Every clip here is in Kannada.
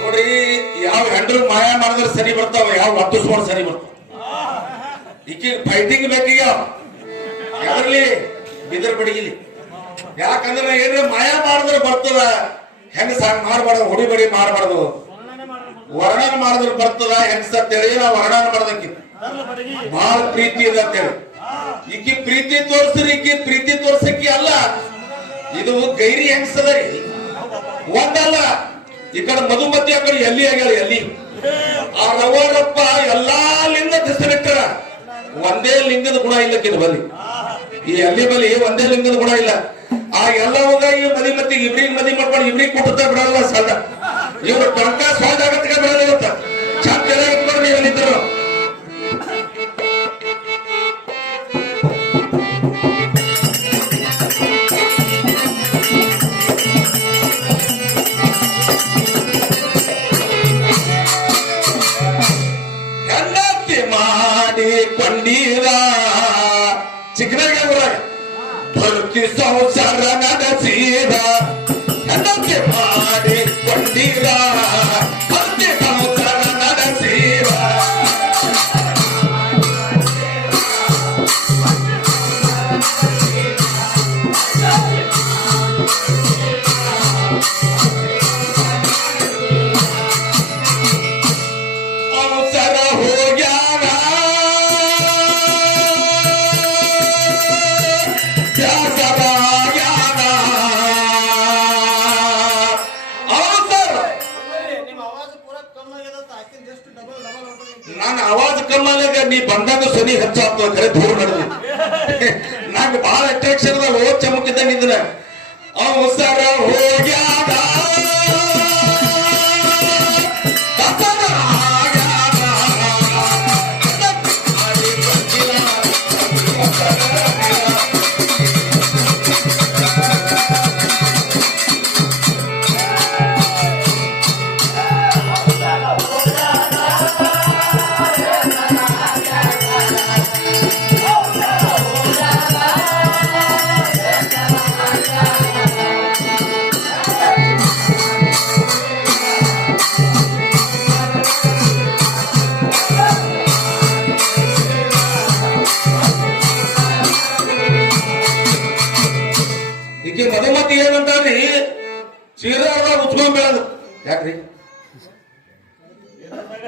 ನೋಡ್ರಿ, ಯಾವ ಹೆಂಡ್ರು ಮಾಯ ಮಾಡಿದ್ರೆ ಸರಿ ಬರ್ತಾವ, ಯಾವ ಹತ್ತಿಸ್ಕೊಂಡು ಸರಿ ಬರ್ತಾವ. ಈಕಿ ಫೈಟಿಂಗ್ ಬೇಕೀಗ ಯಾವ್ದ್ರಲ್ಲಿ ಬಿದರ್ ಬಡಿಗಿಲಿ. ಯಾಕಂದ್ರೆ ಏನ್ರ ಮಾಯ ಮಾಡಿದ್ರೆ ಬರ್ತದ, ಹೆಂಗ ಸಾಂಗ್ ಮಾಡಬಾರ್ದು, ಹೊಡಿಬಡಿ ಮಾಡಬಾರ್ದು. ವರ್ಣನ ಮಾಡಿದ್ರೆ ಬರ್ತದ ಹೆಂಗಸ ಅಂತೇಳಿ ನಾವು ವರ್ಣನ ಮಾಡ್ದಕ್ಕಿ ಬಹಳ ಪ್ರೀತಿ ಇದೆ ಅಂತೇಳಿ. ಈಕಿ ಪ್ರೀತಿ ತೋರ್ಸ್ರಿ, ಈಕಿ ಪ್ರೀತಿ ತೋರ್ಸಕ್ಕಿ ಅಲ್ಲ, ಇದು ಗೈರಿ ಹೆಂಗಸದರಿ ಒಂದಲ್ಲ. ಈ ಕಡೆ ಮಧುಮತಿ ಆ ಕಡೆ ಎಲ್ಲಿ ಆಗ್ಯಾಳ, ಎಲ್ಲಿ ಆ ರವರಪ್ಪ ಎಲ್ಲಾ ಲಿಂಗ ಹೆಸರಿಟ್ಟರ, ಒಂದೇ ಲಿಂಗದ ಗುಣ ಇಲ್ಲಕ್ಕಿದ್ ಬಲಿ. ಈ ಅಲ್ಲಿ ಬಲಿ ಒಂದೇ ಲಿಂಗದ ಗುಣ ಇಲ್ಲ. ಆ ಎಲ್ಲ ಹೋಗ ಈ ಮದಿ ಇಬ್ರಿಗೆ ಮದಿ ಮಾಡ್ಕೊಂಡು ಇಬ್ರಿಗೆ ಕೊಟ್ಟುತ್ತಾ ಬಿಡಲ್ಲ ಸಣ್ಣ. ಇವ್ರು ಟಂಕ ಸ್ವಾದ ಆಗತ್ತಿಗೆ ಬಿಡಲ್ಲ ಇವತ್ತ. ಚಂದ ಇಟ್ಕೊಂಡು ನೀವು ಅಲ್ಲಿದ್ದರು. ಹೆಂಡತಿ ಮಾಡಿಕೊಂಡೀರ ಚಿಕ್ಕನಾಗ ಊರಾಗ ಭಕ್ತಿ ಸಂಸಾರ ನಡೆಸೀರ. ಹೆಂಡತಿ ಮಾಡಿಕೊಂಡೀರ ಭಕ್ತಿ ಸಂಸಾರ ನಡೆಸೀರ. ಅವಸರ ಹೋಗ್ಯಾರ ದಾಸರಾಗ್ಯಾರ. ನಾನು ಆವಾಜ್ ಕಮ್ಮಾಗ ನೀ ಬಂದಾಗ ಸನಿ ಹೆಚ್ಚಾಗ್ತದ, ಕರೆ ದೂರ ನಡೆದು ನಂಗೆ ಬಹಳ ಅಟ್ರಾಕ್ಷನ್ ಅದ. ಓ ಚಮಕಿದ್ದ ನಿಂದ ಅವಸರ ಹೋಗ್ಯಾರ ಈಕೆ ಮಧುಮತಿ ಏನಂತಾರ್ರಿ, ಚೀರಾದ ಉಚ್ಕೊಂಡ್ ಬೀಳದು. ಯಾಕ್ರಿ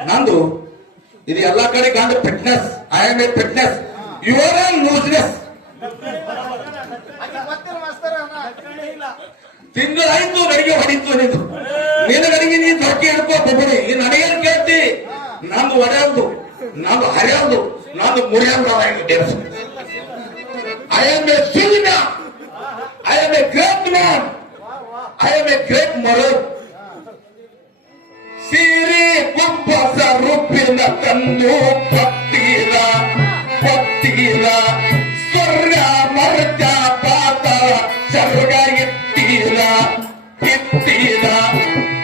ನಂದು ಇದು ಎಲ್ಲಾ ಕಡೆ ಗಂಡ fitness, I am a fitness, your on looseness. ತಿಂಗಳಾಯ್ತು ನಡಿಗೆ ಹೊಡಿತು ನಿಂದು, ನಿನ್ನ ಗಡಿಗೆ ನೀನ್ ತೊಟ್ಟಿ ಹಿಡ್ಕೋ ಬೊಬ್ಬಡಿ. ಈ ನಡೆಯನ್ ಕೇಳ್ತಿ, ನಂದು ಒಡೆಯಲ್ದು, ನಂದು ಹರಿಯಲ್ದು, ನಂದು ಮುರಿಯಲ್ದು. ಐ ಆಮ್ ಎ ಸಿಂಹ, I am a great man. I am a great mother. ಸಿರಿ ಕುಂಭಸ ರೂಪಿನ ತಂದು ಪತ್ತೀರ ಪತ್ತೀರ, ಸ್ವರ್ಗ ಮರ್ಗ ಪಾತಾಳ ಸ್ವರ್ಗ ಇತ್ತೀರ ಇತ್ತೀರ.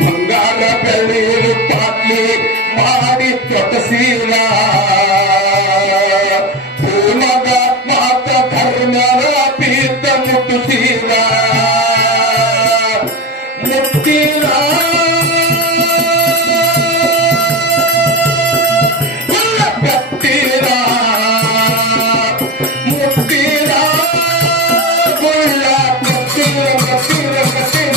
ಬಂಗಾರ ಬೆಳ್ಳಿ ಪಾತ್ಲಿ ಮಾಡಿ ತೊಡಸೀರ. ಭೂಮಗ ಮಾತ ಧರ್ಮರ ಪೀತ ಮುಟ್ಟಿಸೀರ ಮುಟ್ಟಿರ. ಕತ್ತೀರ ಮುಟ್ಟಿರ ಗುಳ್ಳ ಕತ್ತೀರ ಕತ್ತೀರ ಕತ್ತೀರ.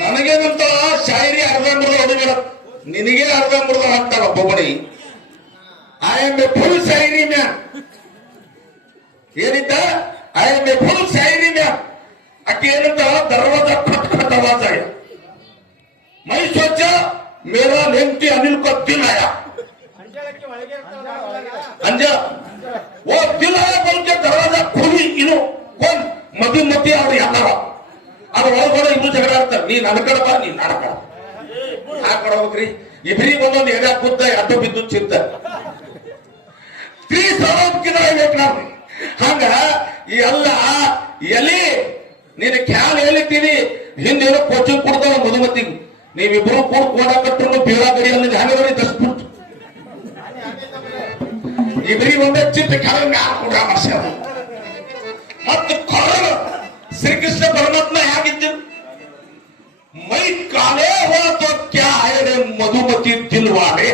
ನನಗೇನಂತ ಶಾಯರಿ ಅರ್ಧಂಬರ್ಧ ಹೊಡಿಬೇಡ, ನಿನಗೆ ಅರ್ಧಂಬರ್ಧ ಹಾಕ್ತಾರ ಒಬ್ಬೊಬ್ಬಡಿ. I am a full shayari man. ಏನಿದ್ದ I am a full shayari man. ಅಕ್ಕಿ ಏನಂತ ದರ್ವಾಜ ಖಟ್ ಖಟ್ ಆವಾಜ, ಮೈ ಸ್ವಚ್ಛ मेरा लेंटी अनिल का दिल आया अंजा वो दिल आया बोल के दरवाजा खोली इनो कौन मधुमती और यादव ಅದು ಒಳಗಡೆ ಇಬ್ರು ಜಗಳ ಆಡ್ತಾರೆ ನೀ ನನ್ನ ಕಡೆ ಬಾ ನೀ ನನ್ನ ಕಡೆ ಹಾಕಡ ಹೋಗ್ರಿ ಇಬ್ರಿಗೆ ಒಂದೊಂದು ಎಡೆ ಕೂತ ಅಡ್ಡ ಬಿದ್ದು ಚಿಂತ ಹಂಗ ಈ ಎಲ್ಲ ಎಲ್ಲಿ ನೀನು ಕ್ಯಾನ್ ಹೇಳಿದ್ದೀನಿ ಹಿಂದೇನೋ ಕೋಚಿಂಗ್ ಕೊಡ್ತಾವ ಮಧುಮತಿಗೆ ನೀವಿಬ್ರು ಕೂಡ ಕೊಡಕಟ್ರು ಬೀಳಾ ಗಡಿ ಅನ್ನೋದು ಹಂಗದರಿ ದಸ್ಬಿಡ್ತು ಇಬ್ರಿಗೆ ಒಂದೇ ಚಿಂತೆ ಕೆಳಗೆ ಕೂಡ ಮಾಡ್ಸ್ಯಾರ ಮತ್ತು ಕೊರಗ ಶ್ರೀಕೃಷ್ಣ ಪರಮಾತ್ಮ ಹೇಗಿದ್ದರು ಮೈ ಕಾಲೇ हुआ तो क्या है रे मधुमती दिल वाले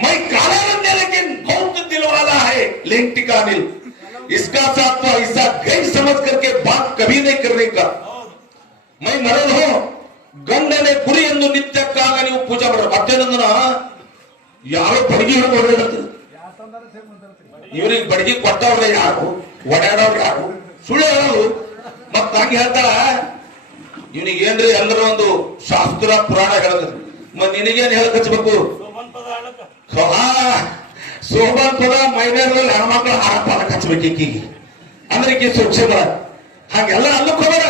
मैं काला रहने लेकिन बहुत दिल वाला है लेंटी का अनिल इसका साथ तो ऐसा गैर समझ करके बात कभी नहीं करने का मैं मरण हूं ಗಂಡನೆ ಗುರಿ ಎಂದು ನಿತ್ಯಕ್ಕಾಗ ನೀವು ಪೂಜೆ ಮಾಡ್ರ ಮತ್ತೇನಂದ್ರ ಯಾರೋ ಬಡಗಿ ಹಿಡ್ಕೊಂಡು ಇವ್ರಿಗೆ ಬಡಗಿ ಕೊಟ್ಟವ್ರೆ ಯಾರು ಒಡ್ಯಾಡವ್ರು ಯಾರು ಸುಳ್ಳು ಹೇಳೋರು ಮತ್ತ ಹಂಗೆ ಹೇಳ್ತಾಳ ಇವನಿಗೆ ಏನ್ರಿ ಅಂದ್ರೆ ಒಂದು ಶಾಸ್ತ್ರ ಪುರಾಣ ಹೇಳದ ನಿನಗೇನ್ ಹೇಳಕ್ ಹಚ್ಬೇಕು ಸೋಮನ್ ಪದ ಮಹಿಳೆಯರಲ್ಲಿ ಹೆಣ್ಮಕ್ಳು ಹಾರಪಾಲಕ್ ಹಚ್ಬೇಕು ಈಕಿಗೆ ಅಂದ್ರೆ ಈಕಿ ಸೂಕ್ಷ್ಮ ಹಂಗೆಲ್ಲ ಅಲ್ಲಕ್ ಹೋಗರ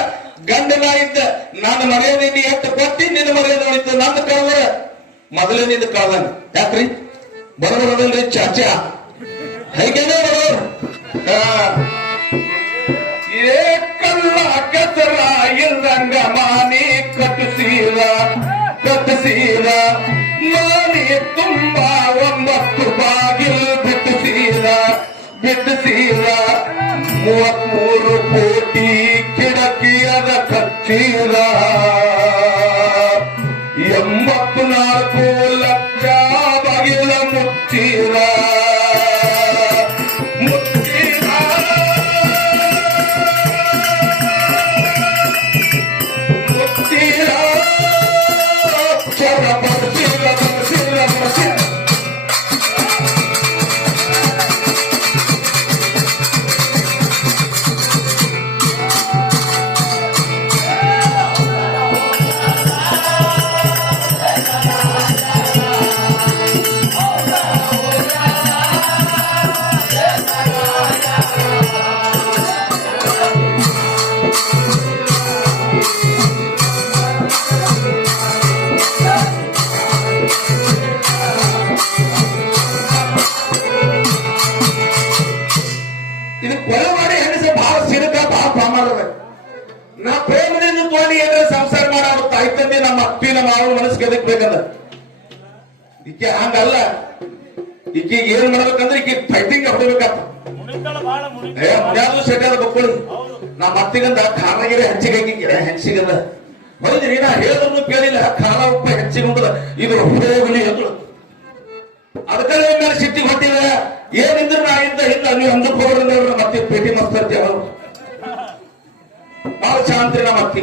ಗಂಡನ ಇದ್ದ ನನ್ನ ಮರ್ಯಾದೆ ನೀ ಎಷ್ಟು ಕೊಟ್ಟಿ ನಿನ್ನ ಮರ್ಯಾದೆ ಉಳಿತು ನಂದು ಕಳ್ದ್ರ ಮೊದಲೇ ನಿಂದ ಕಳ್ದಂಗ ಯಾಕ್ರಿ ಬರೋದಲ್ರಿ ಚಾಚಾ ಹೇಗೇನೆ ಬರೋರು ಕಲ್ಲ ಕೆಸರ ಇಲ್ದಂಗ ಮಾನಿ ಕಟ್ಟಿಸೀರ ಮಾನಿ ತುಂಬಾ 9 ಬಾಗಿಲು ಬಿಟ್ಟಿಸೀರ 33 ಕೋಟಿ ಕಿಡಕಿಯದ ಕಚ್ಚೀರ 84 ಲಕ್ಷ ಬಾಗಿಲ ಮುಚ್ಚೀರ ಸಂಸಾರ ಮಾಡ ಅವ್ರ ತಾಯಿ ತಂದೆ ನಮ್ಮ ಅಪ್ಪಿ ನಮ್ಮ ಅವ್ರ ಮನಸ್ಸಿಗೆ ಎದಕ್ಬೇಕಂದ ಈಕೆ ಹಂಗಲ್ಲ ಈಕೆ ಏನ್ ಮಾಡ್ಬೇಕಂದ್ರೆ ಈಕೆ ಫೈಟಿಂಗ್ ಹೊಡಿಬೇಕಪ್ಪ ಮುನ್ಯಾದು ಸೆಟ್ ಅದ ಬಕ್ಕಳಿ ನಮ್ಮ ಅತ್ತಿಗಂದ ಖಾನಾಗಿರಿ ಹೆಚ್ಚಿಗೆ ಹೆಂಚಿಗದ ಹೊಯ್ದ್ರಿ ನಾ ಹೇಳಿದ್ರು ಕೇಳಿಲ್ಲ ಖಾನ ಉಪ್ಪ ಹೆಚ್ಚಿಗೊಂಡದ ಇದು ಹೋಗಲಿ ಅಂದ್ರು ಅದಕ್ಕೆ ಮೇಲೆ ಸಿಟ್ಟಿಗೆ ಹೊಟ್ಟಿದ ಏನಿದ್ರು ನಾ ಇದ್ದ ಇಲ್ಲ ನೀವು ಅಂದಕ್ಕೆ ಹೋಗೋದ್ರಿಂದ ಮತ್ತೆ ಪೇಟಿ ಮಸ್ತರ್ತಿ ಅವರು ಬಹಳ ಶಾಂತಿ ನಮ್ಮ ಅತ್ತಿ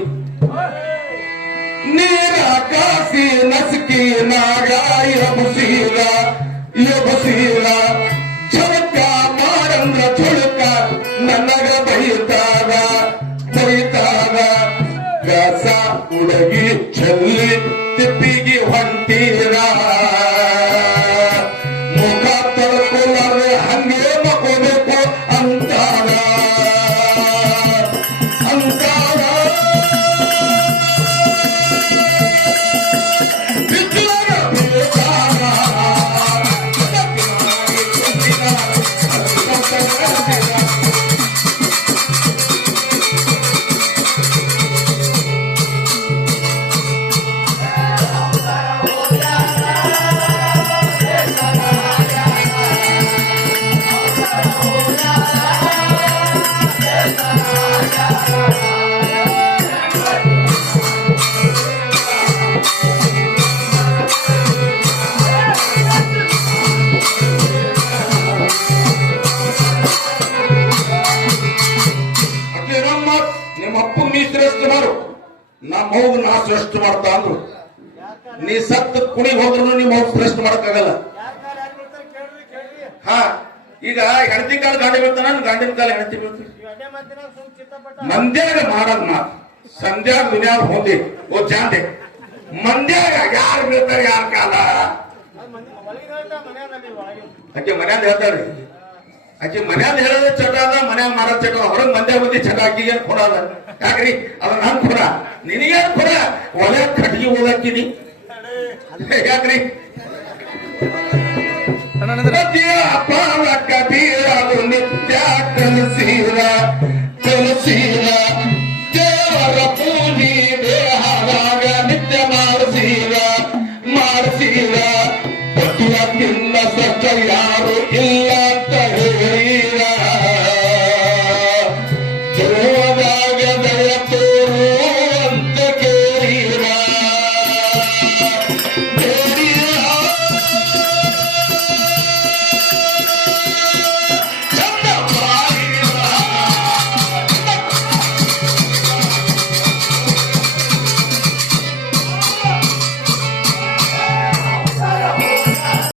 ನೀರ ಕಾಸಿ ನಸಕಿ ನಾಗ ಎಬುಸೀರ ಝಳಕ ಮಾರಂದ್ರ ಝುಳಕ ನನಗ ಬೈತಾಗ ಕಸ ಉಡಗಿ ಚೆಲ್ಲಿ ತಿಪ್ಪಿಗೆ ಹೊಂಟೀರ ಮುಖ ತೊಳ್ಕೊಳ್ಳದೆ ಹಂಗೆ ಮಕೋಬೇಕು ಅಂತಾರ ನಮ್ಮ ಹೋಗಿ ನಾ ಸೃಷ್ಟಿ ಮಾಡ್ತಾ ಅಂದ್ರು ನೀ ಸತ್ತು ಕುಣಿಗೆ ಹೋದ್ರು ನಿಮ್ಮ ಹೋಗಿ ಸೃಷ್ಟಿ ಮಾಡಕ್ಕಾಗಲ್ಲ ಹಾ ಈಗ ಹೆಂಡತಿ ಕಾಲ ಗಾಂಡಿ ಬೀಳ್ತಾನ ಗಂಡಿನ ಕಾಲ ಹೆಂಡತಿ ಬೀಳ್ತೀವಿ ಮಂದ್ಯಾಗ ಮಾಡದ್ ಮಾತು ಸಂಧ್ಯಾಗ ದುನಿಯಾಗ ಹೋದೆ ಓ ಜಾಂಡೆ ಮಂದ್ಯಾಗ ಯಾರು ಬೀಳ್ತಾರೆ ಯಾರ ಕಾಲ ಆಕೆ ಮನ್ಯಾಗ ಹೇಳ್ತಾರ್ರಿ ಆಕೆ ಮನ್ಯಾಗ ಹೇಳೋದ ಚಟ ಅದ ಮನ್ಯಾಗ ಮಾಡೋ ಚಟ ಹೊರಗ್ ಮಂದ್ಯಾಗ ಬಂದಿ ಚಟ ಆಕಿಗೆ ಕೊಡಲ್ಲ ಯಾಕ್ರಿ ಅದ ನನ್ ಕೊಡ ನಿನಗೇನ್ ಕೊಡ ಒಲೆ ಕಟ್ಟಿಗೆ ಓದಾಕಿನಿ ಯಾಕ್ರಿ ಅಪ್ಪ ಕಬೀರ ನಿತ್ಯ ಕನಸೀರ ಕನಸೀರ ದೇವರ ಪೂಜಿ ದೇಹದಾಗ ನಿತ್ಯ ಮಾಡಿಸೀರ ಮಾಡಿಸೀರ ಪತಿಯ ತಿನ್ನ ಸತ್ಯ